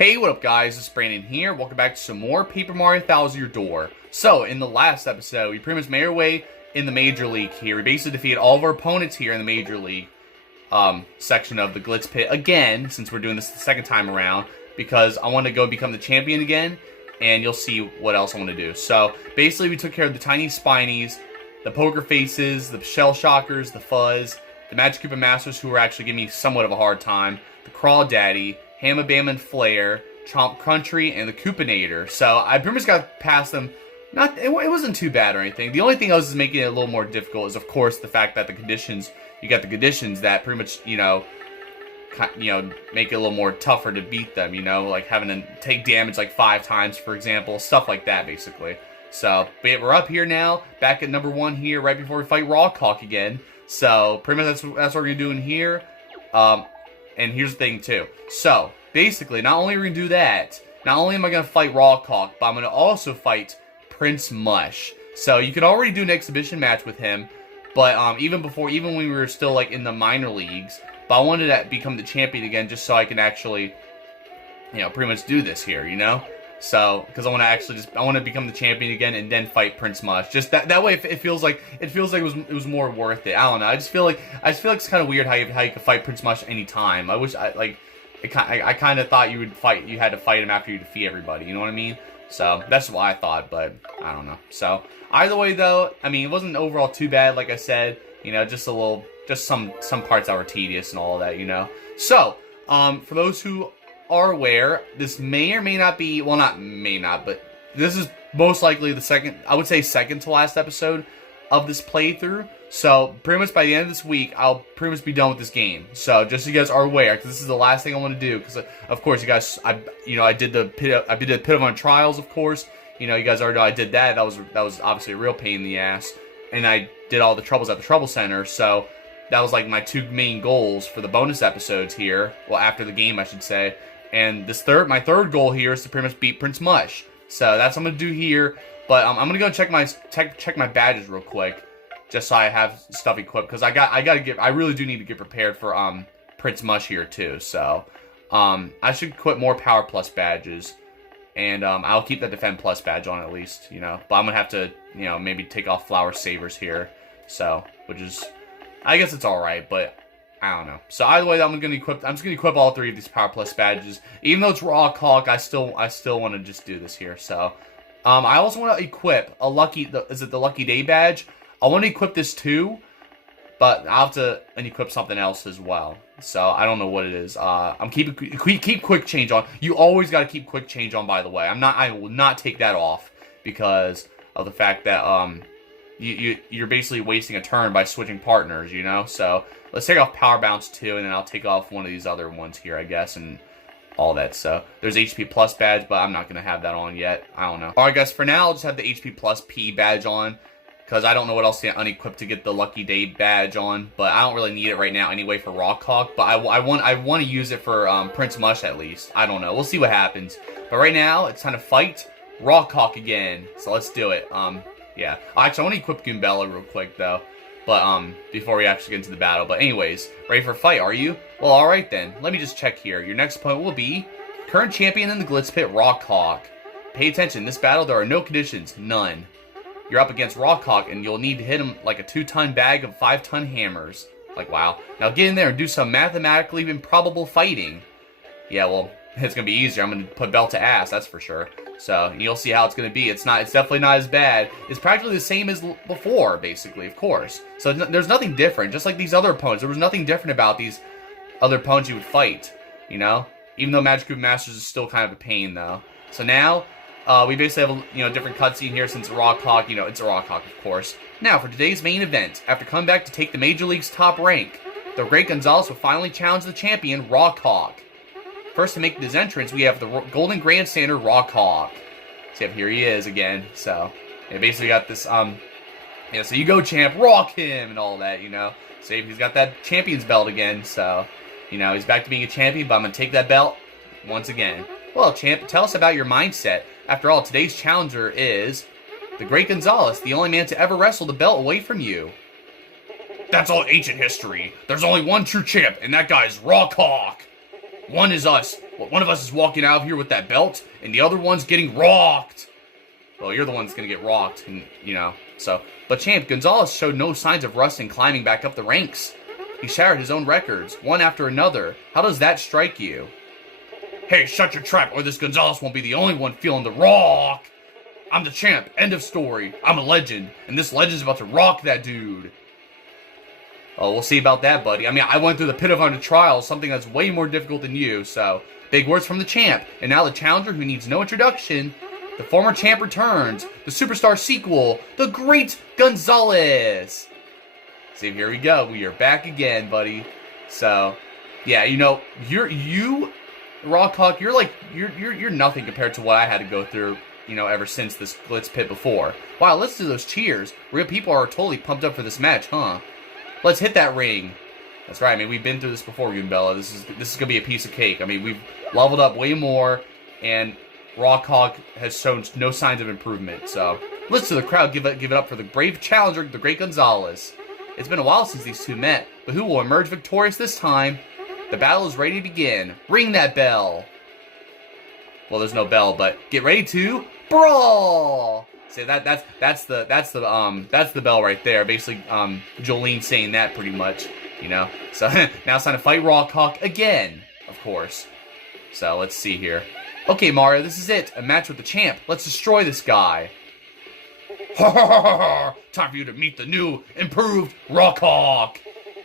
Hey, what up guys, it's Brandon here. Welcome back to some more Paper Mario TTYD Your Door. So, in the last episode, we pretty much made our way in the Major League here. We basically defeated all of our opponents here in the Major League section of the Glitz Pit again, since we're doing this the second time around, because I want to go become the champion again, and you'll see what else I want to do. So, basically we took care of the Tiny Spinies, the Poker Faces, the Shell Shockers, the Fuzz, the Magic Koopa Masters, who were actually giving me somewhat of a hard time, the Crawl Daddy, Hamma Bam and Flare, Chomp Country, and the Koopinator. So I pretty much got past them. It wasn't too bad or anything. The only thing else is making it a little more difficult is, of course, the fact that you got the conditions that pretty much, make it a little more tougher to beat them, like having to take damage like 5 times, for example, stuff like that, basically. So, but we're up here now, back at number 1 here, right before we fight Rawk Hawk again. So, pretty much that's what we're doing here. And here's the thing, too. So, basically, not only are we going to do that, not only am I going to fight Rawk Hawk, but I'm going to also fight Prince Mush. So, you can already do an exhibition match with him, but even when we were still, like, in the minor leagues, but I wanted to become the champion again just so I can actually, pretty much do this here, So, because I want to become the champion again and then fight Prince Mush. Just that way, it feels like it was more worth it. I don't know. I just feel like it's kind of weird how you could fight Prince Mush anytime. I wish I kind of thought you had to fight him after you defeat everybody. You know what I mean? So that's what I thought, but I don't know. So either way, though, I mean, it wasn't overall too bad. Like I said, just some parts that were tedious and all of that. So for those who are aware, this may or may not be, well, but this is most likely the second to last episode of this playthrough. So pretty much by the end of this week, I'll pretty much be done with this game. So just so you guys are aware, because this is the last thing I want to do. Because of course, you guys, I did the Pit of Trials, of course. You guys already know I did that. That was obviously a real pain in the ass. And I did all the troubles at the Trouble Center. So that was like my 2 main goals for the bonus episodes here. Well, after the game, I should say. And my third goal here is to pretty much beat Prince Mush. So that's what I'm gonna do here. But I'm gonna go check my badges real quick, just so I have stuff equipped, because I really do need to get prepared for Prince Mush here too. So I should equip more Power Plus badges, and I'll keep the Defend Plus badge on at least, But I'm gonna have to maybe take off Flower Savers here. So I guess it's all right, but I don't know. So either way, I'm just gonna equip all 3 of these Power Plus badges. Even though it's Rawk Hawk, I still want to just do this here. So I also want to equip a the Lucky Day badge? I want to equip this too, but I'll have to equip something else as well. So I don't know what it is. I'm keep Quick Change on. You always got to keep Quick Change on, by the way. I will not take that off because of the fact that you're basically wasting a turn by switching partners, So let's take off Power Bounce too, and then I'll take off one of these other ones here, I guess, and all that. So there's HP Plus badge, but I'm not going to have that on yet. I don't know. Alright guys, for now I'll just have the HP Plus P badge on, because I don't know what else to unequip to get the Lucky Day badge on, but I don't really need it right now anyway for Rawk Hawk, but I want to use it for Prince Mush at least. I don't know. We'll see what happens. But right now, it's time to fight Rawk Hawk again. So let's do it. Yeah. Actually, I want to equip Goombella real quick, though. But, before we actually get into the battle. But anyways, ready for a fight, are you? Well, alright then. Let me just check here. Your next opponent will be current champion in the Glitz Pit, Rawk Hawk. Pay attention. In this battle, there are no conditions. None. You're up against Rawk Hawk, and you'll need to hit him like a 2-ton bag of 5-ton hammers. Like, wow. Now get in there and do some mathematically improbable fighting. Yeah, well, it's going to be easier. I'm going to put belt to ass, that's for sure. So, you'll see how it's going to be. It's definitely not as bad. It's practically the same as before, basically, of course. So, there's nothing different. Just like these other opponents. There was nothing different about these other opponents you would fight, Even though Magic Koopa Masters is still kind of a pain, though. So now, we basically have a different cutscene here since Rawk Hawk, it's a Rawk Hawk, of course. Now, for today's main event, after coming back to take the Major League's top rank, the Great Gonzales will finally challenge the champion, Rawk Hawk. First to make his entrance, we have the Golden Grandstander, Rawk Hawk. So here he is again. So, basically got this, so you go champ, rock him, and all that, So he's got that champion's belt again, so, he's back to being a champion, but I'm going to take that belt once again. Well, champ, tell us about your mindset. After all, today's challenger is the Great Gonzales, the only man to ever wrestle the belt away from you. That's all ancient history. There's only one true champ, and that guy is Rawk Hawk. One is us. One of us is walking out of here with that belt, and the other one's getting rocked. Well, you're the one that's gonna get rocked, and so. But Champ, Gonzales showed no signs of rusting, climbing back up the ranks. He shattered his own records, one after another. How does that strike you? Hey, shut your trap, or this Gonzales won't be the only one feeling the rock. I'm the champ, end of story. I'm a legend, and this legend's about to rock that dude. Oh, we'll see about that, buddy. I mean, I went through the pit of 100 trials, something that's way more difficult than you, so. Big words from the champ, and now the challenger who needs no introduction. The former champ returns, the superstar sequel, the Great Gonzales. See, here we go. We are back again, buddy. So, yeah, you, Rawk Hawk, you're nothing compared to what I had to go through, ever since this Glitz Pit before. Wow, let's do those cheers. Real people are totally pumped up for this match, huh? Let's hit that ring. That's right. I mean, we've been through this before, Goombella. This is gonna be a piece of cake. I mean, we've leveled up way more, and Rawk Hawk has shown no signs of improvement. So, let's to the crowd give it up for the brave challenger, the Great Gonzales. It's been a while since these two met, but who will emerge victorious this time? The battle is ready to begin. Ring that bell. Well, there's no bell, but get ready to brawl. See, that's the bell right there. Basically, Jolene saying that pretty much, So now it's time to fight Rawk Hawk again, of course. So let's see here. Okay, Mario, this is it. A match with the champ. Let's destroy this guy. Ha ha ha ha! Time for you to meet the new, improved Rawk Hawk.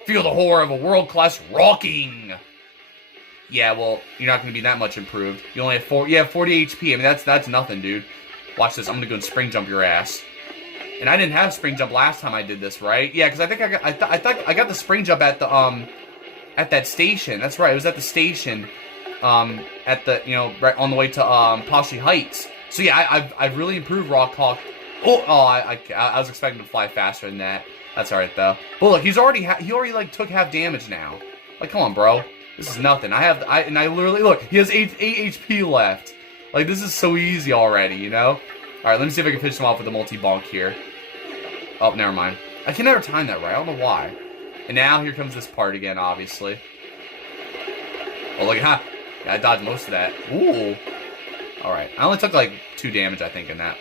Feel the horror of a world-class rocking. Yeah, well, you're not going to be that much improved. You only have 40 HP. I mean, that's nothing, dude. Watch this. I'm going to go and spring jump your ass. And I didn't have spring jump last time I did this, right? Yeah, because I think I thought I got the spring jump at the at that station. That's right. It was at the station. At the right on the way to Posse Heights. So yeah, I've really improved Rawk Hawk. I was expecting to fly faster than that. That's all right though. But look, he already like took half damage now. Like, come on, bro. This is nothing. I literally look. He has 8 HP left. Like, this is so easy already, All right, let me see if I can finish him off with a multi-bonk here. Oh, never mind. I can never time that right. I don't know why. And now here comes this part again, obviously. Oh, look, yeah, I dodged most of that. Ooh. All right. I only took like 2 damage, I think, in that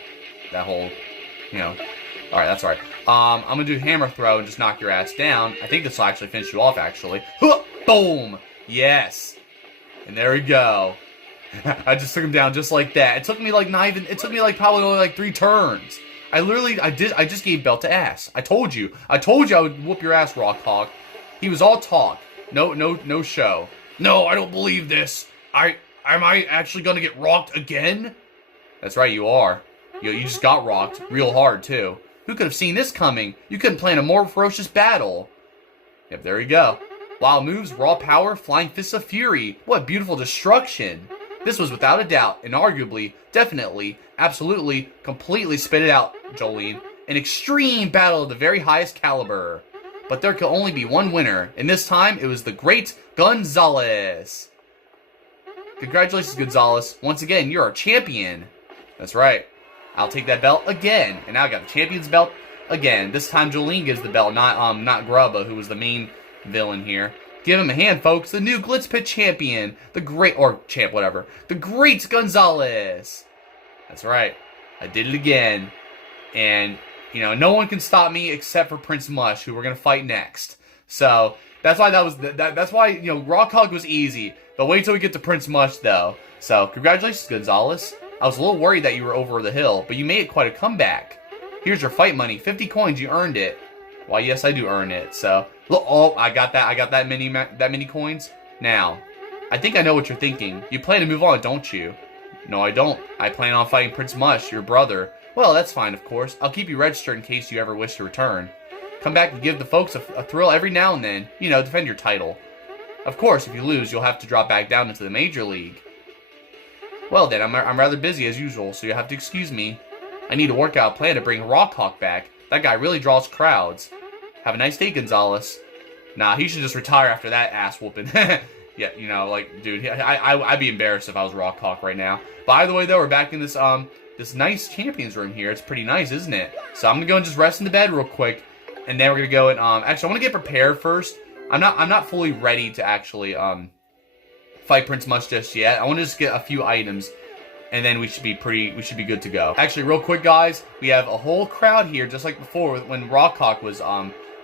whole, All right, that's all right. I'm gonna do hammer throw and just knock your ass down. I think this will actually finish you off, actually. Boom. Yes. And there we go. I just took him down just like that. It took me like probably only like 3 turns. I just gave belt to ass. I told you I would whoop your ass, Rawk Hawk. He was all talk. No show. No, I don't believe this. Am I actually gonna get rocked again? That's right, you are. You just got rocked real hard too. Who could have seen this coming? You couldn't plan a more ferocious battle. Yep, there you go. Wild moves, raw power, flying fists of fury. What beautiful destruction. This was without a doubt, and arguably, definitely, absolutely, completely spit it out, Jolene. An extreme battle of the very highest caliber. But there could only be one winner, and this time it was the Great Gonzales. Congratulations, Gonzales. Once again, you're our champion. That's right. I'll take that belt again, and now I got the champion's belt again. This time Jolene gives the belt, not Grubba, who was the main villain here. Give him a hand, folks. The new Glitz Pit Champion. The Great Gonzales. That's right. I did it again. And, no one can stop me except for Prince Mush, who we're going to fight next. So, that's why that's why, Rawk Hawk was easy. But wait till we get to Prince Mush, though. So, congratulations, Gonzales. I was a little worried that you were over the hill, but you made it quite a comeback. Here's your fight money. 50 coins, you earned it. Why, yes, I do earn it. So, look, I got that many coins. Now, I think I know what you're thinking. You plan to move on, don't you? No, I don't. I plan on fighting Prince Mush, your brother. Well, that's fine, of course. I'll keep you registered in case you ever wish to return. Come back and give the folks a thrill every now and then. Defend your title. Of course, if you lose, you'll have to drop back down into the Major League. Well then, I'm rather busy as usual, so you'll have to excuse me. I need to work out a plan to bring Rawk Hawk back. That guy really draws crowds. Have a nice day, Gonzales. Nah, he should just retire after that ass whooping. Yeah, dude, I'd be embarrassed if I was Rawk Hawk right now. By the way, though, we're back in this this nice champions room here. It's pretty nice, isn't it? So I'm gonna go and just rest in the bed real quick, and then we're gonna go and actually I want to get prepared first. I'm not fully ready to actually fight Prince Mush just yet. I want to just get a few items, and then we should be good to go. Actually, real quick, guys, we have a whole crowd here, just like before when Rawk Hawk was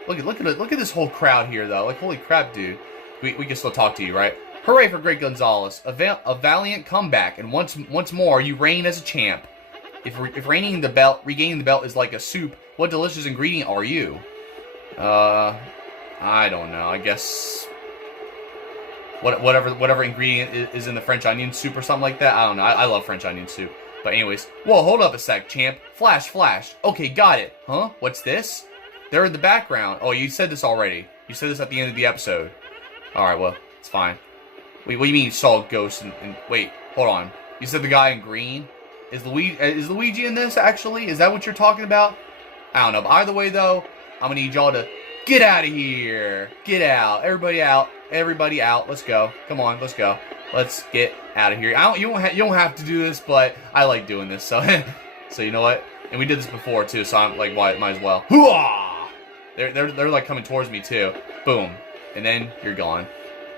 look at this whole crowd here though. Like, holy crap, dude. We can still talk to you, right? Hooray for Great Gonzales, a valiant comeback, and once more you reign as a champ. If regaining the belt is like a soup, what delicious ingredient are you? I don't know. I guess whatever ingredient is in the French onion soup or something like that. I don't know. I love French onion soup. But anyways, whoa, hold up a sec, champ. Flash. Okay, got it. Huh? What's this? They're in the background. Oh, you said this already. You said this at the end of the episode. Alright, well, it's fine. Wait, what do you mean you saw a ghost and wait, hold on. You said the guy in green? Is Luigi in this, actually? Is that what you're talking about? I don't know. But either way, though, I'm gonna need y'all to get out of here. Get out. Everybody out. Everybody out. Let's go. Come on, let's go. Let's get out of here. You don't have to do this, but I like doing this. So, so you know what? And we did this before too. So I'm like, why? Might as well. Hooah! They're like coming towards me too. Boom, and then you're gone.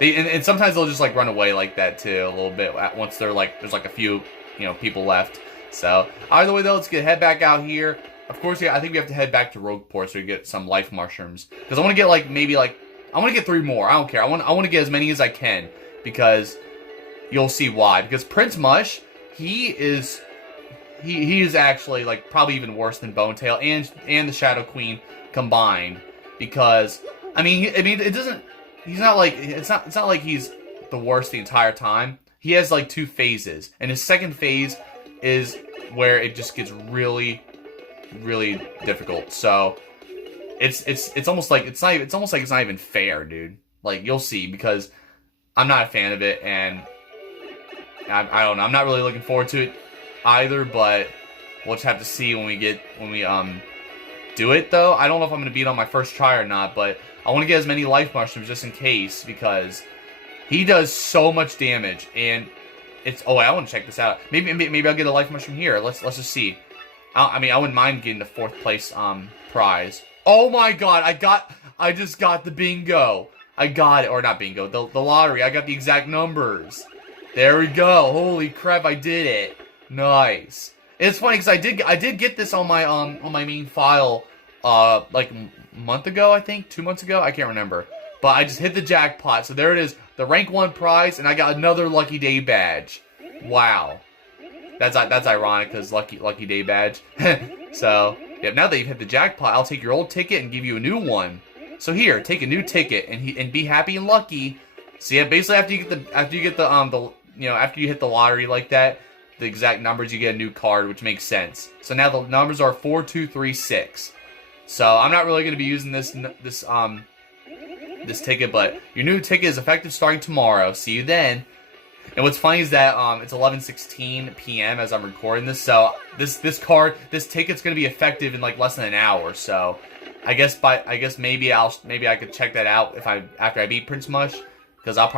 And sometimes they'll just like run away like that too a little bit once they're like there's like a few people left. So either way though, let's head back out here. Of course, yeah, I think we have to head back to Rogueport so we get some life mushrooms because I want to get like maybe like I want to get 3 more. I don't care. I want to get as many as I can because you'll see why. Because Prince Mush, he is actually like probably even worse than Bonetail and the Shadow Queen combined. Because I mean it doesn't. He's not like it's not like he's the worst the entire time. He has like 2 phases, and his second phase is where it just gets really, really difficult. So it's almost like it's not even fair, dude. Like you'll see because I'm not a fan of it, and I don't know. I'm not really looking forward to it either. But we'll just have to see when we do it. Though I don't know if I'm gonna beat it on my first try or not, but I want to get as many life mushrooms just in case because he does so much damage and it's. Oh, I want to check this out. Maybe I'll get a life mushroom here. Let's just see. I mean, I wouldn't mind getting the 4th place prize. Oh my god, I just got the bingo. I got it, or not bingo, the lottery. I got the exact numbers. There we go. Holy crap, I did it. Nice. It's funny because I did get this on my main file like a month ago, I think, 2 months ago, I can't remember. But I just hit the jackpot, so there it is, the rank 1 prize, and I got another Lucky Day badge. Wow, that's ironic because Lucky Day badge. So yeah, now that you've hit the jackpot, I'll take your old ticket and give you a new one. So here, take a new ticket and be happy and lucky. So yeah, basically after you hit the lottery like that, the exact numbers, you get a new card, which makes sense. So now the numbers are 4, 2, 3, 6. So I'm not really going to be using this ticket, but your new ticket is effective starting tomorrow. See you then. And what's funny is that it's 11:16 p.m. as I'm recording this, so this ticket's going to be effective in like less than an hour. So I guess maybe I could check that out after I beat Prince Mush, because it'll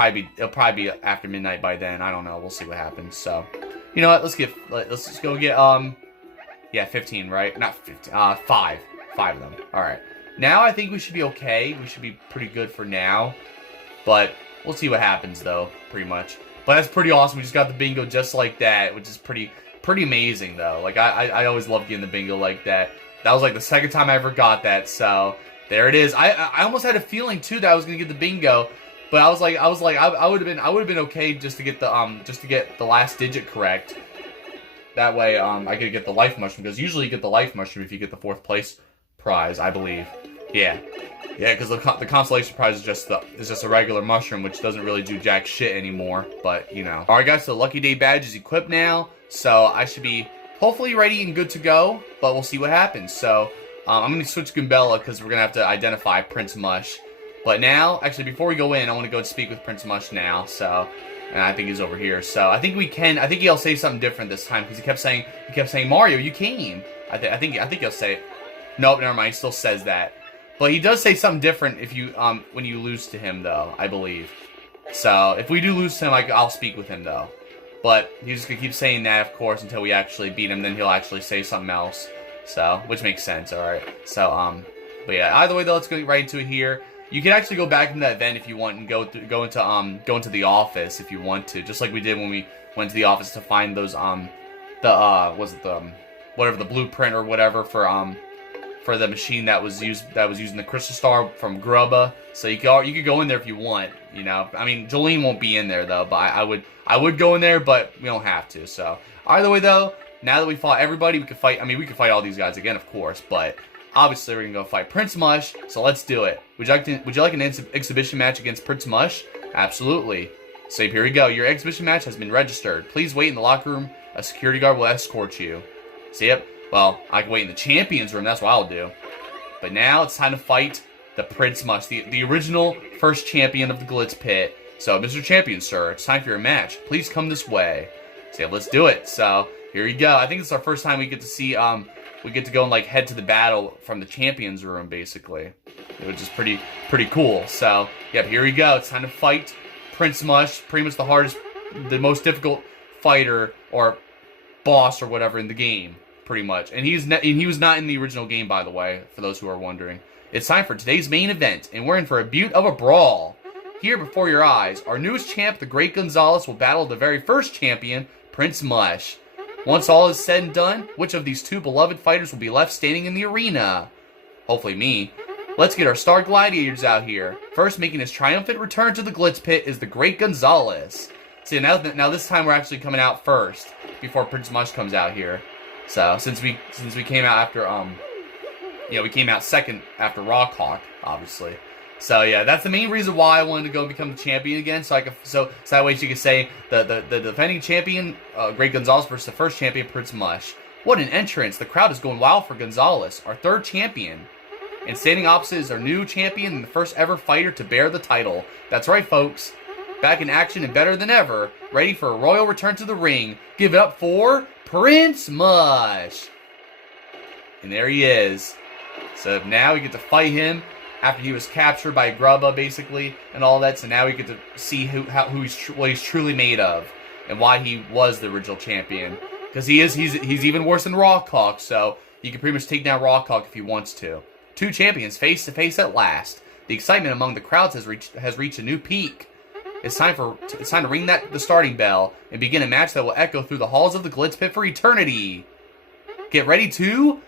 probably be after midnight by then. I don't know. We'll see what happens. So you know what? Let's just go get 15, right? Not 15. 5 of them. All right. Now I think we should be okay. We should be pretty good for now, but we'll see what happens though. Pretty much. But that's pretty awesome. We just got the bingo just like that, which is pretty amazing though. Like I always love getting the bingo like that. That was like the second time I ever got that. So there it is. I almost had a feeling too that I was gonna get the bingo, but I was like I would have been okay just to get the last digit correct. That way I could get the life mushroom, because usually you get the life mushroom if you get the 4th place prize, I believe. Yeah, because the consolation prize is just a regular mushroom, which doesn't really do jack shit anymore. But you know. All right, guys. So Lucky Day badge is equipped now, so I should be hopefully ready and good to go. But we'll see what happens. So I'm gonna switch Goombella because we're gonna have to identify Prince Mush. But now, actually, before we go in, I want to go and speak with Prince Mush now. So, and I think he's over here. So I think we can. I think he'll say something different this time because he kept saying Mario, you came. I think he'll say. Nope, never mind. He still says that, but he does say something different if you when you lose to him though, I believe. So if we do lose to him, I'll speak with him though. But he's just gonna keep saying that, of course, until we actually beat him. Then he'll actually say something else. So which makes sense. All right. So but yeah. Either way though, let's go right into it here. You can actually go back into that event if you want and go into the office if you want to, just like we did when we went to the office to find those whatever the blueprint or whatever for the machine that was using the crystal star from Grubba. So you could go in there if you want. You know, I mean, Jolene won't be in there though, but I would go in there, but we don't have to. So either way though, now that we fought everybody, we could fight. I mean, we could fight all these guys again, of course, but obviously we're gonna go fight Prince Mush. So let's do it. Would you like an exhibition match against Prince Mush? Absolutely. So here we go. Your exhibition match has been registered. Please wait in the locker room. A security guard will escort you. So yep. Well, I can wait in the champions room. That's what I'll do. But now it's time to fight the Prince Mush, the original first champion of the Glitz Pit. So, Mr. Champion, sir, it's time for your match. Please come this way. So, yeah, let's do it. So, here we go. I think it's our first time we get to see, we get to go and, like, head to the battle from the champions room, basically. Which is pretty cool. So, yep, here we go. It's time to fight Prince Mush. Pretty much the most difficult fighter or boss or whatever in the game. Pretty much. And he was not in the original game, by the way, for those who are wondering. It's time for today's main event, and we're in for a beaut of a brawl. Here before your eyes, our newest champ, the Great Gonzales, will battle the very first champion, Prince Mush. Once all is said and done, which of these two beloved fighters will be left standing in the arena? Hopefully me. Let's get our star gladiators out here. First, making his triumphant return to the Glitz Pit is the Great Gonzales. See, now this time we're actually coming out first, before Prince Mush comes out here. So, since we came out after, we came out second after Rawk Hawk, obviously. So, yeah, that's the main reason why I wanted to go and become the champion again, so that way you could say the defending champion, Great Gonzales, versus the first champion, Prince Mush. What an entrance. The crowd is going wild for Gonzales, our third champion. And standing opposite is our new champion and the first ever fighter to bear the title. That's right, folks. Back in action and better than ever, ready for a royal return to the ring. Give it up for Prince Mush. And there he is. So now we get to fight him after he was captured by Grubba, basically, and all that. So now we get to see what he's truly made of and why he was the original champion. Because he's even worse than Rawk Hawk, so he can pretty much take down Rawk Hawk if he wants to. Two champions face to face at last. The excitement among the crowds has reached a new peak. It's time to ring the starting bell and begin a match that will echo through the halls of the Glitz Pit for eternity. Get ready to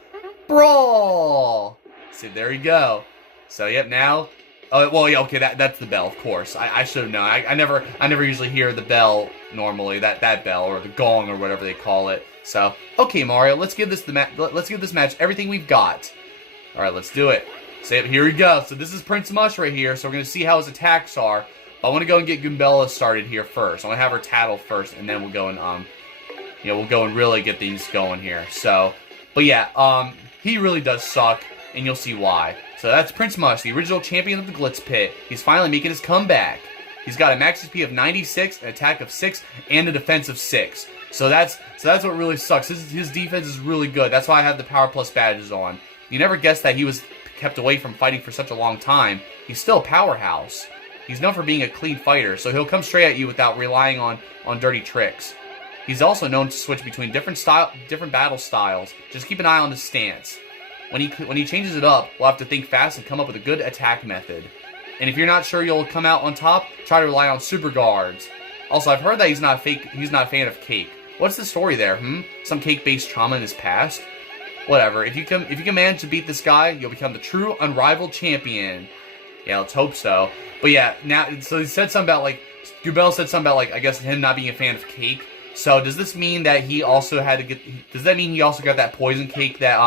brawl. So there you go. So yep, now. Oh well, yeah, okay, that's the bell, of course. I should have known. I never usually hear the bell normally. That bell or the gong or whatever they call it. So okay, Mario, let's give this match everything we've got. All right, let's do it. So yep, here we go. So this is Prince Mush right here. So we're gonna see how his attacks are. I want to go and get Goombella started here first. I want to have her tattle first, and then we'll go and we'll go and really get things going here. So, but yeah, he really does suck, and you'll see why. So that's Prince Mush, the original champion of the Glitz Pit. He's finally making his comeback. He's got a max HP of 96, an attack of 6, and a defense of 6. So that's what really sucks. His defense is really good. That's why I have the Power Plus badges on. You never guessed that he was kept away from fighting for such a long time. He's still a powerhouse. He's known for being a clean fighter, so he'll come straight at you without relying on dirty tricks. He's also known to switch between different battle styles. Just keep an eye on his stance. When he changes it up, we'll have to think fast and come up with a good attack method. And if you're not sure you'll come out on top, try to rely on super guards. Also, I've heard that he's not a fan of cake. What's the story there? Some cake-based trauma in his past? Whatever. If you can manage to beat this guy, you'll become the true unrivaled champion. Yeah, let's hope so. But yeah, now, so he said something about, like, Goombella said something about, like, I guess him not being a fan of cake. So does this mean that he also had to get, does that mean he also got that poison cake that,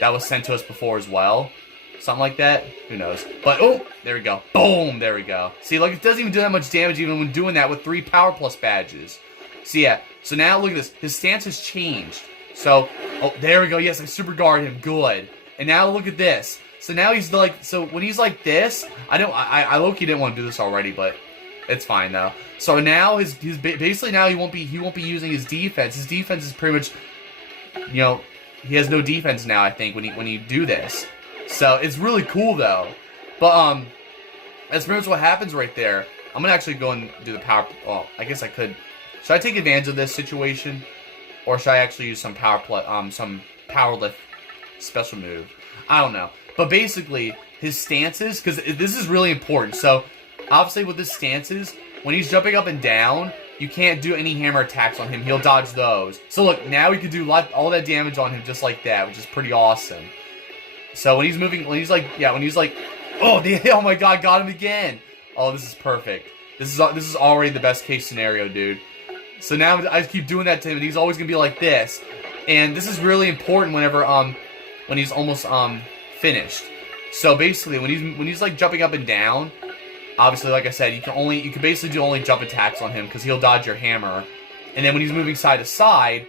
that was sent to us before as well? Something like that? Who knows? But, oh, there we go. Boom, there we go. See, like, it doesn't even do that much damage even when doing that with 3 Power Plus badges. So yeah, so now look at this. His stance has changed. So, oh, there we go. Yes, I super guard him. Good. And now look at this. So now he's like, so when he's like this, I low-key didn't want to do this already, but it's fine though. So now his basically now he won't be using his defense. His defense is pretty much, you know, he has no defense now, I think, when you do this. So it's really cool though. But that's pretty much what happens right there. I'm gonna actually go and do the power. Well, I guess I could. Should I take advantage of this situation, or should I actually use some power lift special move? I don't know. But basically, his stances, because this is really important. So, obviously with his stances, when he's jumping up and down, you can't do any hammer attacks on him. He'll dodge those. So look, now he can do all that damage on him just like that, which is pretty awesome. So when he's moving, when he's like, oh my god, got him again. Oh, this is perfect. This is already the best case scenario, dude. So now I keep doing that to him, and he's always gonna be like this. And this is really important whenever when he's almost finished. So basically, when he's like jumping up and down, obviously, like I said, you can basically do only jump attacks on him because he'll dodge your hammer. And then when he's moving side to side,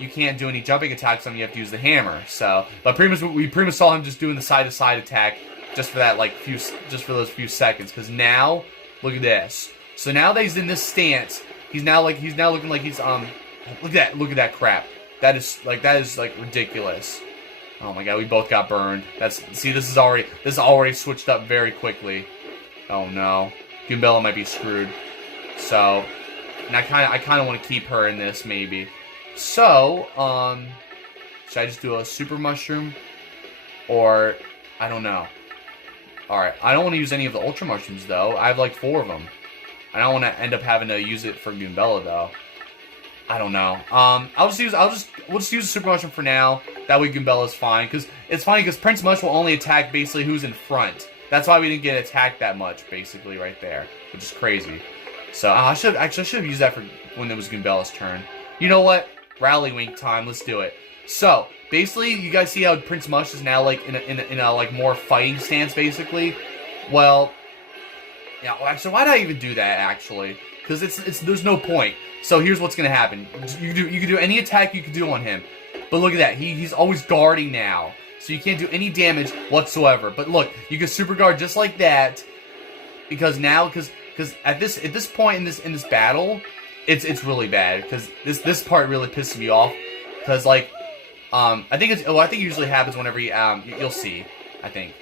you can't do any jumping attacks on him. You have to use the hammer. So, but we pretty much saw him just doing the side to side attack just for that just for those few seconds. Because now, look at this. So now that he's in this stance, he's now looking like he's look at that crap. That is ridiculous. Oh my god, we both got burned. This is already switched up very quickly. Oh no, Goombella might be screwed. So, and I kind of want to keep her in this maybe. So, should I just do a super mushroom, or I don't know. All right, I don't want to use any of the ultra mushrooms though. I have like 4 of them. I don't want to end up having to use it for Goombella though. I don't know. we'll just use a super mushroom for now. That way Goombella's fine. Because it's funny because Prince Mush will only attack basically who's in front. That's why we didn't get attacked that much, basically, right there. Which is crazy. So, I should have used that for when it was Goombella's turn. You know what? Rally Wink time. Let's do it. So, basically, you guys see how Prince Mush is now, like, in a like, more fighting stance, basically? Well, yeah, actually, why did I even do that, actually? Because there's no point. So, here's what's going to happen. You can do any attack you can do on him. But look at that. He's always guarding now. So you can't do any damage whatsoever. But look, you can super guard just like that, because at this point in this battle, it's really bad, because this part really pisses me off, because like I think it usually happens whenever you'll see, I think.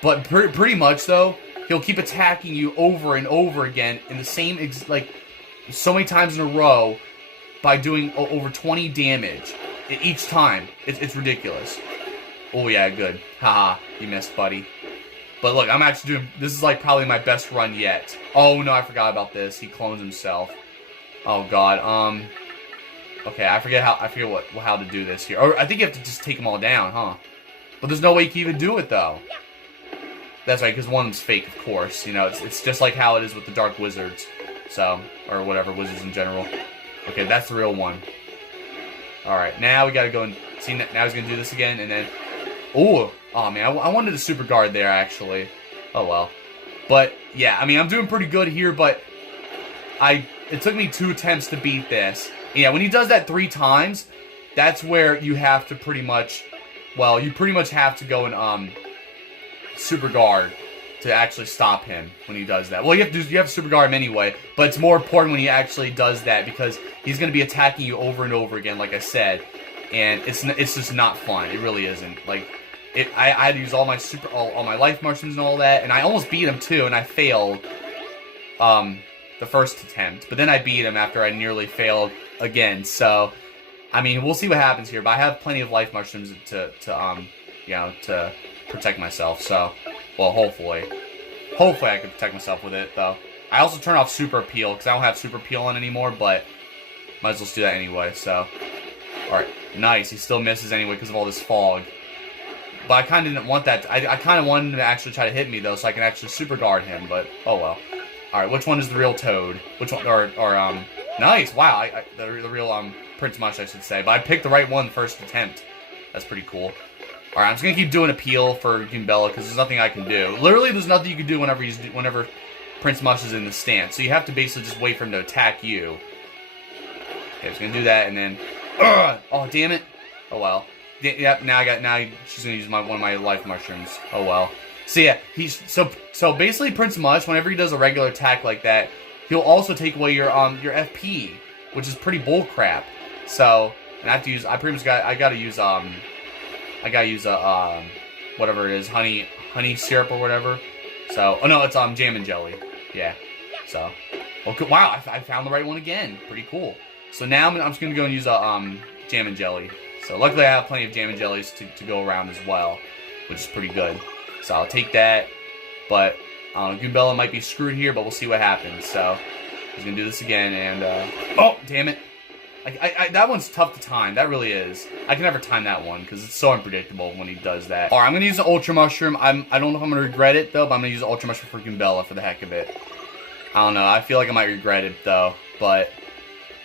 But pretty much though, he'll keep attacking you over and over again in the same like so many times in a row by doing over 20 damage each time. It's ridiculous. Oh yeah, good. Haha, you missed, buddy. But look, I'm actually doing... This is like probably my best run yet. Oh no, I forgot about this. He clones himself. Oh god. Okay, I forget how to do this here. Or I think you have to just take them all down, huh? But there's no way you can even do it though. That's right, because one's fake, of course. You know, it's just like how it is with the Dark Wizards. So, or whatever, wizards in general. Okay, that's the real one. Alright, now we gotta go and... See, now he's gonna do this again, and then... Oh man, I wanted a super guard there, actually. Oh well. But, yeah, I mean, I'm doing pretty good here, but... It took me 2 attempts to beat this. Yeah, when he does that 3 times, that's where you have to pretty much... Well, you pretty much have to go and, super guard to actually stop him when he does that. Well, you have to super guard him anyway, but it's more important when he actually does that, because he's going to be attacking you over and over again, like I said. And it's just not fun. It really isn't. Like, I had to use all my life mushrooms and all that, and I almost beat him too, and I failed the first attempt. But then I beat him after I nearly failed again. So, I mean, we'll see what happens here. But I have plenty of life mushrooms to protect myself. So, well, hopefully I can protect myself with it though. I also turn off super appeal because I don't have super appeal on anymore, but might as well do that anyway. So. Alright, nice. He still misses anyway because of all this fog. But I kind of didn't want that. I kind of wanted him to actually try to hit me, though, so I can actually super guard him, but oh well. Alright, which one is the real Toad? Which one, nice, wow, the real, Prince Mush, I should say. But I picked the right one first attempt. That's pretty cool. Alright, I'm just gonna keep doing appeal for Goombella, because there's nothing I can do. Literally, there's nothing you can do whenever Prince Mush is in the stance. So you have to basically just wait for him to attack you. Okay, I'm just gonna do that, and then... Oh, damn it. Oh, well. Yep, now she's gonna use one of my life mushrooms. Oh, well. So, yeah, so basically Prince Mush, whenever he does a regular attack like that, he'll also take away your FP, which is pretty bullcrap. So, and I gotta use whatever it is, honey syrup or whatever. So, oh no, it's, jam and jelly. Yeah. So, okay, wow, I found the right one again. Pretty cool. So now I'm just going to go and use a jam and jelly. So luckily I have plenty of jam and jellies to go around as well, which is pretty good. So I'll take that. But Goombella might be screwed here, but we'll see what happens. So he's going to do this again, and oh, damn it. That one's tough to time. That really is. I can never time that one because it's so unpredictable when he does that. Alright, I'm going to use the Ultra Mushroom. I don't know if I'm going to regret it, though, but I'm going to use the Ultra Mushroom for Goombella for the heck of it. I don't know. I feel like I might regret it, though, but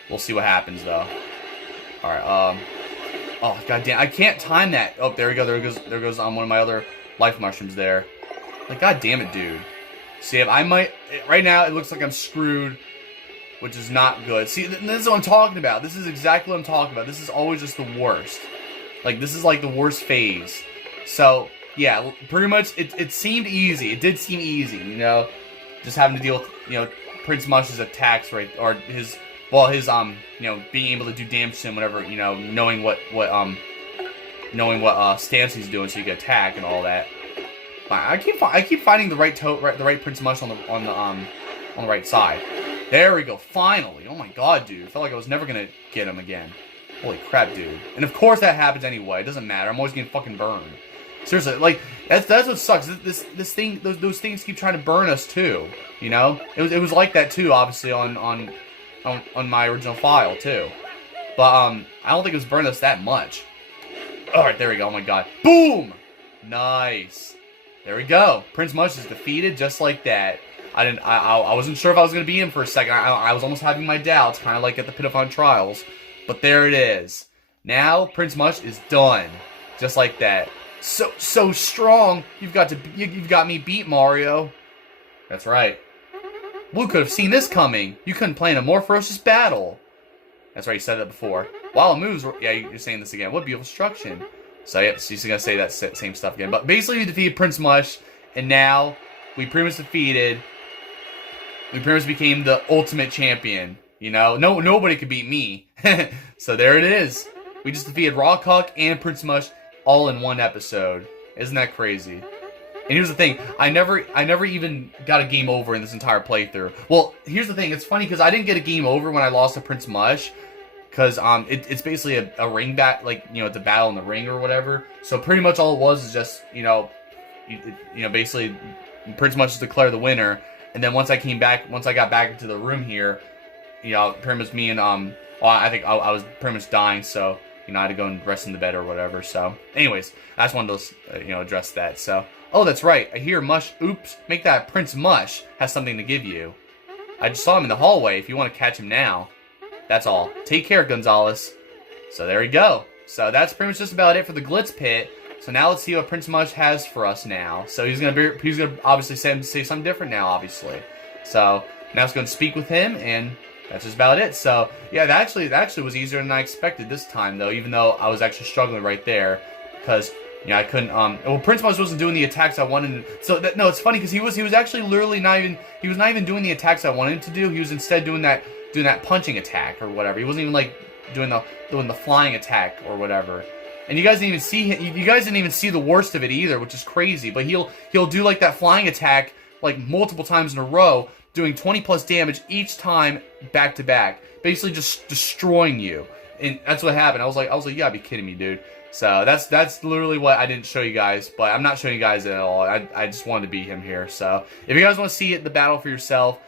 we'll see what happens, though. Alright, oh, goddamn. I can't time that. Oh, there we go. There goes one of my other life mushrooms there. Like, god damn it, dude. See, if I might... Right now, it looks like I'm screwed, which is not good. See, this is what I'm talking about. This is exactly what I'm talking about. This is always just the worst. Like, this is like the worst phase. So, yeah, pretty much, it seemed easy. It did seem easy, you know? Just having to deal with, you know, Prince Mush's attacks, right? Or his, well, his, you know, being able to do damage to him whenever, you know, knowing what stance he's doing so you can attack and all that. I keep finding the right Prince Mush on the right side. There we go, finally. Oh my god, dude. I felt like I was never gonna get him again. Holy crap, dude. And of course that happens anyway. It doesn't matter. I'm always getting fucking burned. Seriously, like that's what sucks. This thing, those things keep trying to burn us too. You know, it was like that too. Obviously on my original file too. But I don't think it was burning us that much. All right, there we go. Oh my god, boom, nice. There we go. Prince Mush is defeated just like that. I wasn't sure if I was going to beat him for a second. I was almost having my doubts, kind of like at the Pit of Trials. But there it is. Now, Prince Mush is done. Just like that. So strong. You've got me beat, Mario. That's right. Blue could have seen this coming. You couldn't plan a more ferocious battle. That's right, you said that before. While it moves, yeah, you're saying this again. What beautiful instruction. So, yeah, so he's going to say that same stuff again. But basically, we defeated Prince Mush, and now we pretty much defeated... We pretty much became the ultimate champion. You know? Nobody could beat me. So, there it is. We just defeated Rawk Hawk and Prince Mush all in one episode. Isn't that crazy? And here's the thing. I never even got a game over in this entire playthrough. Well, here's the thing. It's funny, because I didn't get a game over when I lost to Prince Mush. Because it's basically a ring bat, like, you know, it's a battle in the ring or whatever. So pretty much all it was is just, you know, basically Prince Mush declared the winner. And then once I got back into the room here, you know, pretty much me and well, I think I was pretty much dying, so you know I had to go and rest in the bed or whatever. So, anyways, I just wanted to you know, address that. So, oh, that's right. I hear Mush. Oops, make that Prince Mush has something to give you. I just saw him in the hallway. If you want to catch him now. That's all. Take care, Gonzales. So there we go. So that's pretty much just about it for the Glitz Pit. So now let's see what Prince Mush has for us now. So he's gonna obviously say something different now, obviously. So now it's gonna speak with him, and that's just about it. So yeah, that actually was easier than I expected this time, though. Even though I was actually struggling right there, because you know I couldn't. Well, Prince Mush wasn't doing the attacks I wanted. So no, it's funny because he was actually literally not even doing the attacks I wanted him to do. He was instead doing that punching attack or whatever. He wasn't even like doing the flying attack or whatever. And you guys didn't even see him. You guys didn't even see the worst of it either, which is crazy. But he'll do like that flying attack like multiple times in a row, doing 20+ damage each time back to back, basically just destroying you. And that's what happened. I was like, you gotta be kidding me, dude. So that's literally what I didn't show you guys, but I'm not showing you guys at all. I just wanted to beat him here. So if you guys want to see the battle for yourself,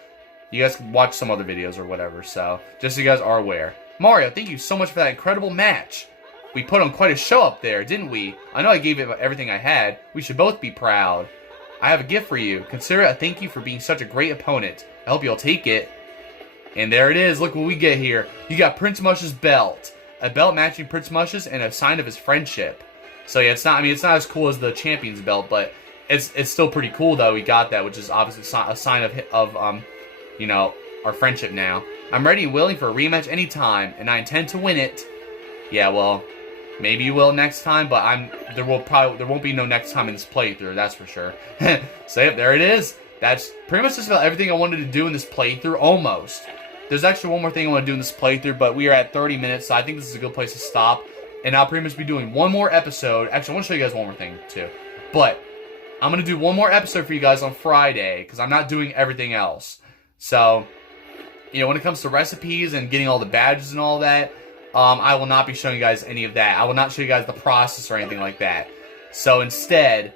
you guys can watch some other videos or whatever, so just so you guys are aware. Mario, thank you so much for that incredible match. We put on quite a show up there, didn't we? I know I gave it everything I had. We should both be proud. I have a gift for you. Consider it a thank you for being such a great opponent. I hope you'll take it. And there it is. Look what we get here. You got Prince Mush's belt. A belt matching Prince Mush's and a sign of his friendship. So yeah, it's not as cool as the champion's belt, but it's still pretty cool though. We got that, which is obviously a sign of you know, our friendship now. I'm ready and willing for a rematch anytime, and I intend to win it. Yeah, well, maybe you will next time, but there won't be no next time in this playthrough, that's for sure. So yep, there it is. That's pretty much just about everything I wanted to do in this playthrough, almost. There's actually one more thing I want to do in this playthrough, but we are at 30 minutes, so I think this is a good place to stop. And I'll pretty much be doing one more episode. Actually, I want to show you guys one more thing, too. But I'm going to do one more episode for you guys on Friday, because I'm not doing everything else. So, you know, when it comes to recipes and getting all the badges and all that, I will not be showing you guys any of that. I will not show you guys the process or anything like that. So instead,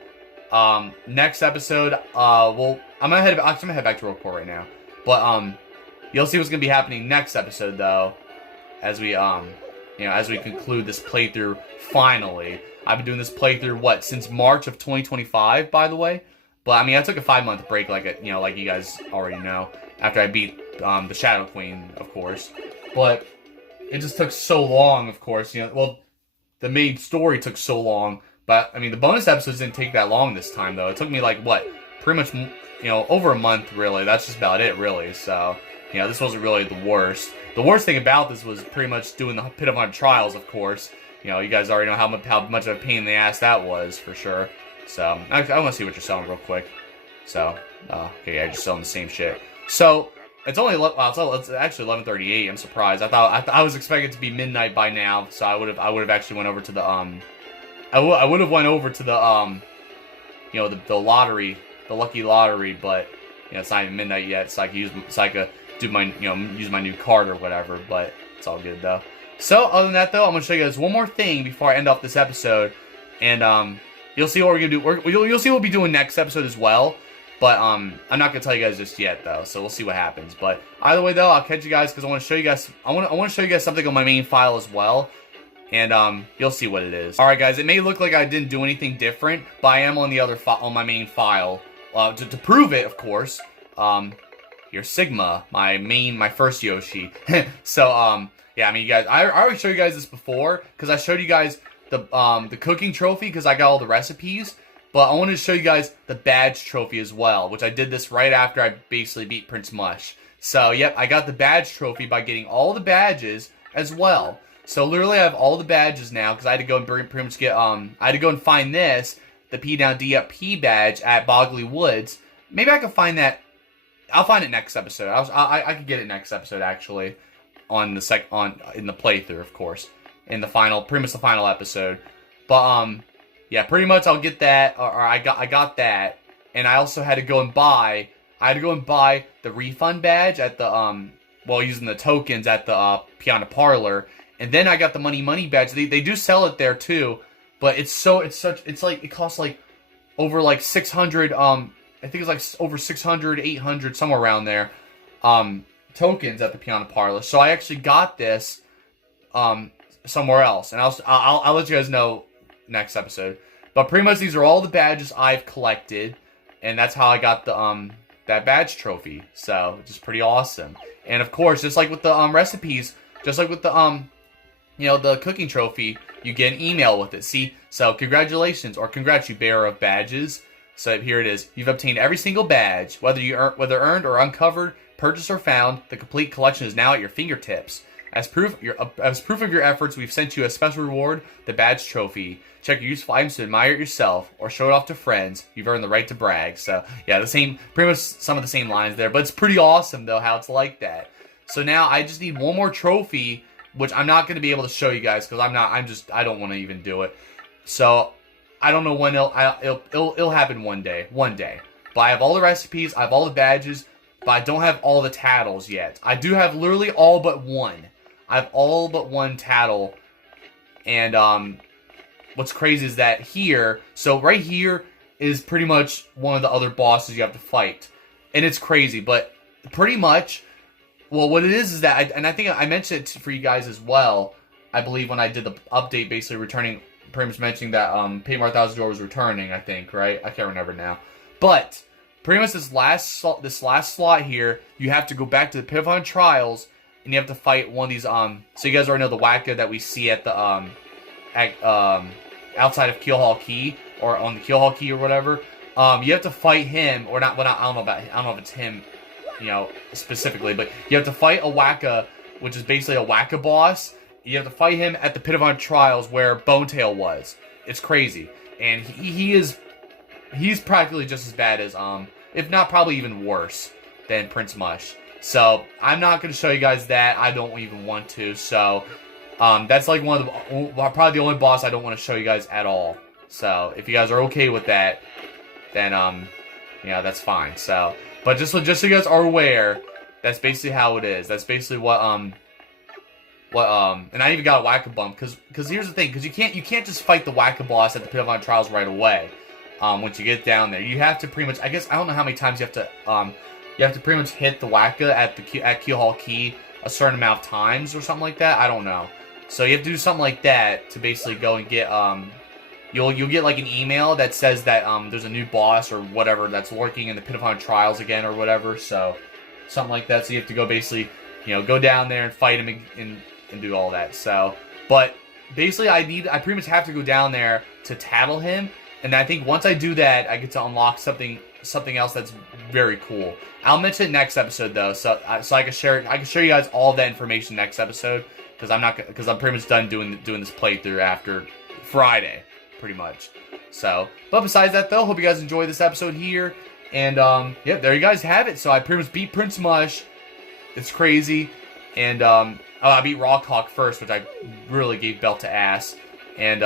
Next episode, well, I'm gonna head back to Rockport right now. But, you'll see what's gonna be happening next episode, though, as we, as we conclude this playthrough, finally. I've been doing this playthrough, since March of 2025, by the way? But, I mean, I took a 5-month break, like you guys already know, after I beat, the Shadow Queen, of course. But, it just took so long, of course, the main story took so long. But, I mean, the bonus episodes didn't take that long this time, though. It took me, pretty much, over a month, really. That's just about it, really. So, this wasn't really the worst. The worst thing about this was pretty much doing the Pit of Untrials, Trials, of course. You guys already know how much of a pain in the ass that was, for sure. So, I want to see what you're selling real quick. So, okay, yeah, just selling the same shit. So, it's only, it's actually 11:38. I'm surprised. I was expecting it to be midnight by now, so I would have actually went over to the, I would have went over to the, the lottery, the lucky lottery, but, it's not even midnight yet, so I could do my, use my new card or whatever, but it's all good, though. So, other than that, though, I'm going to show you guys one more thing before I end off this episode, and, you'll see what we're going to do. You'll see what we'll be doing next episode as well, but, I'm not going to tell you guys just yet, though, so we'll see what happens. But, either way, though, I'll catch you guys, because I want to show you guys, I want to show you guys something on my main file as well. And, you'll see what it is. Alright, guys, it may look like I didn't do anything different, but I am on the other on my main file. To prove it, of course, here's Sigma, my first Yoshi. So, yeah, I mean, you guys, I already showed you guys this before, because I showed you guys the cooking trophy, because I got all the recipes, but I wanted to show you guys the badge trophy as well, which I did this right after I basically beat Prince Mush. So, yep, I got the badge trophy by getting all the badges as well. So literally I have all the badges now, because I had to go and pretty much get, I had to go and find this, the P down D up P badge at Bogley Woods. Maybe I can find that, I'll find it next episode. I could get it next episode, actually, in the playthrough, of course, in the final, pretty much the final episode. But, yeah, pretty much I'll get that, or I got that, and I also had to go and buy, the refund badge at the, using the tokens at the, Piano Parlor. And then I got the money badge. They do sell it there too, but it costs over 600 I think it's over 600, 800, somewhere around there, tokens at the Piano Parlor. So I actually got this somewhere else, and I'll let you guys know next episode. But pretty much these are all the badges I've collected, and that's how I got the that badge trophy. So which is pretty awesome. And of course, just like with the recipes, just like with the the cooking trophy, you get an email with it. See? So, congratulations, or congrats, you bearer of badges. So, here it is. You've obtained every single badge, whether earned or uncovered, purchased or found. The complete collection is now at your fingertips. As proof of your efforts, we've sent you a special reward, the badge trophy. Check your useful items to admire it yourself, or show it off to friends. You've earned the right to brag. So, yeah, pretty much some of the same lines there. But it's pretty awesome, though, how it's like that. So, now I just need one more trophy, which I'm not going to be able to show you guys, because I don't want to even do it. So, I don't know when it'll happen one day. But I have all the recipes, I have all the badges, but I don't have all the tattles yet. I do have literally all but one. I have all but one tattle. And, what's crazy is that so right here is pretty much one of the other bosses you have to fight. And it's crazy, but pretty much, well, what it is that, I think I mentioned it for you guys as well, I believe, when I did the update, basically pretty much mentioning that Paper Mario TTYD was returning, I think, right? I can't remember now. But, pretty much this last slot here, you have to go back to the Pit of Untrials Trials, and you have to fight one of these, so you guys already know the Wacka that we see at the, outside of Keelhaul Key, or on the Keelhaul Key or whatever. You have to fight him, or not, I don't know if it's him, specifically, but you have to fight a Wacka, which is basically a Wacka boss. You have to fight him at the Pit of Untrials Trials where Bonetail was. It's crazy. And he's practically just as bad as, if not probably even worse than Prince Mush. So, I'm not going to show you guys that. I don't even want to. So, that's like probably the only boss I don't want to show you guys at all. So, if you guys are okay with that, then, that's fine. So, but just so you guys are aware, that's basically how it is. That's basically what, and I even got a Wacka bump, because here's the thing, because you can't just fight the Wacka boss at the Pit of Untrials Trials right away. once you get down there. You have to pretty much, I guess, I don't know how many times you have to pretty much hit the Wacka at Keel Hall Key a certain amount of times or something like that. I don't know. So you have to do something like that to basically go and get, you'll get like an email that says that there's a new boss or whatever that's lurking in the Pit of Honor Trials again or whatever. So something like that. So you have to go basically, go down there and fight him and do all that. So, but basically I pretty much have to go down there to tattle him. And I think once I do that, I get to unlock something else that's very cool. I'll mention it next episode though, so I can share you guys all that information next episode, because I'm pretty much done doing this playthrough after Friday, pretty much. So, but besides that though, hope you guys enjoy this episode here, and yeah, there you guys have it. So I pretty much beat Prince Mush. It's crazy, and I beat Rawk Hawk first, which I really gave belt to ass, and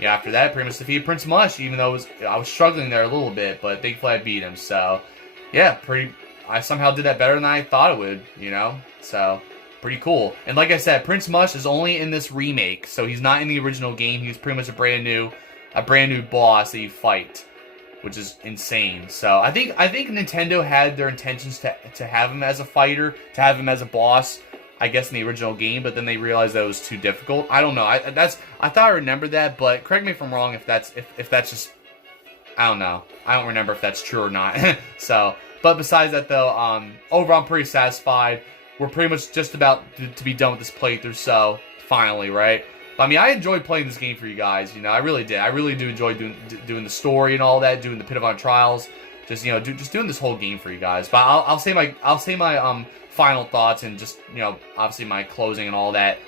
yeah, after that, pretty much defeated Prince Mush, even though I was struggling there a little bit, but thankfully I beat him. So, yeah, I somehow did that better than I thought it would, So, pretty cool. And like I said, Prince Mush is only in this remake, so he's not in the original game. He's pretty much a brand new boss that you fight, which is insane. So, I think Nintendo had their intentions to have him as a fighter, to have him as a boss, I guess, in the original game, but then they realized that it was too difficult. I don't know. I thought I remembered that, but correct me if I'm wrong if that's just, I don't know. I don't remember if that's true or not. So, but besides that though, overall I'm pretty satisfied. We're pretty much just about to be done with this playthrough, so finally, right? But, I mean, I enjoyed playing this game for you guys, I really did. I really do enjoy doing the story and all that, doing the Pit of Honor Trials, just just doing this whole game for you guys. But I'll say my final thoughts and just, obviously my closing and all that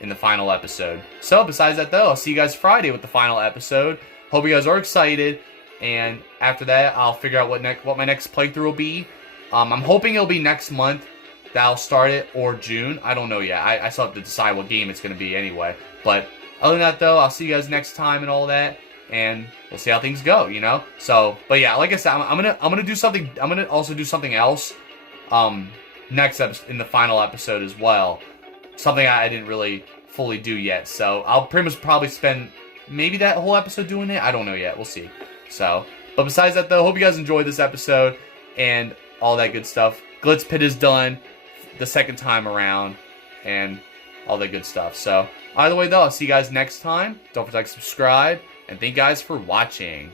in the final episode. So besides that though, I'll see you guys Friday with the final episode. Hope you guys are excited, and after that I'll figure out what my next playthrough will be. I'm hoping it'll be next month that I'll start it, or June. I don't know yet. I still have to decide what game it's going to be anyway. But other than that though, I'll see you guys next time and all that, and we'll see how things go, So, but yeah, like I said, I'm gonna do something. I'm gonna also do something else next episode, in the final episode as well. Something I didn't really fully do yet. So I'll pretty much probably spend maybe that whole episode doing it. I don't know yet. We'll see. So, but besides that though, hope you guys enjoyed this episode and all that good stuff. Glitz Pit is done the second time around and all that good stuff. So either way though, I'll see you guys next time. Don't forget to subscribe, and thank you guys for watching.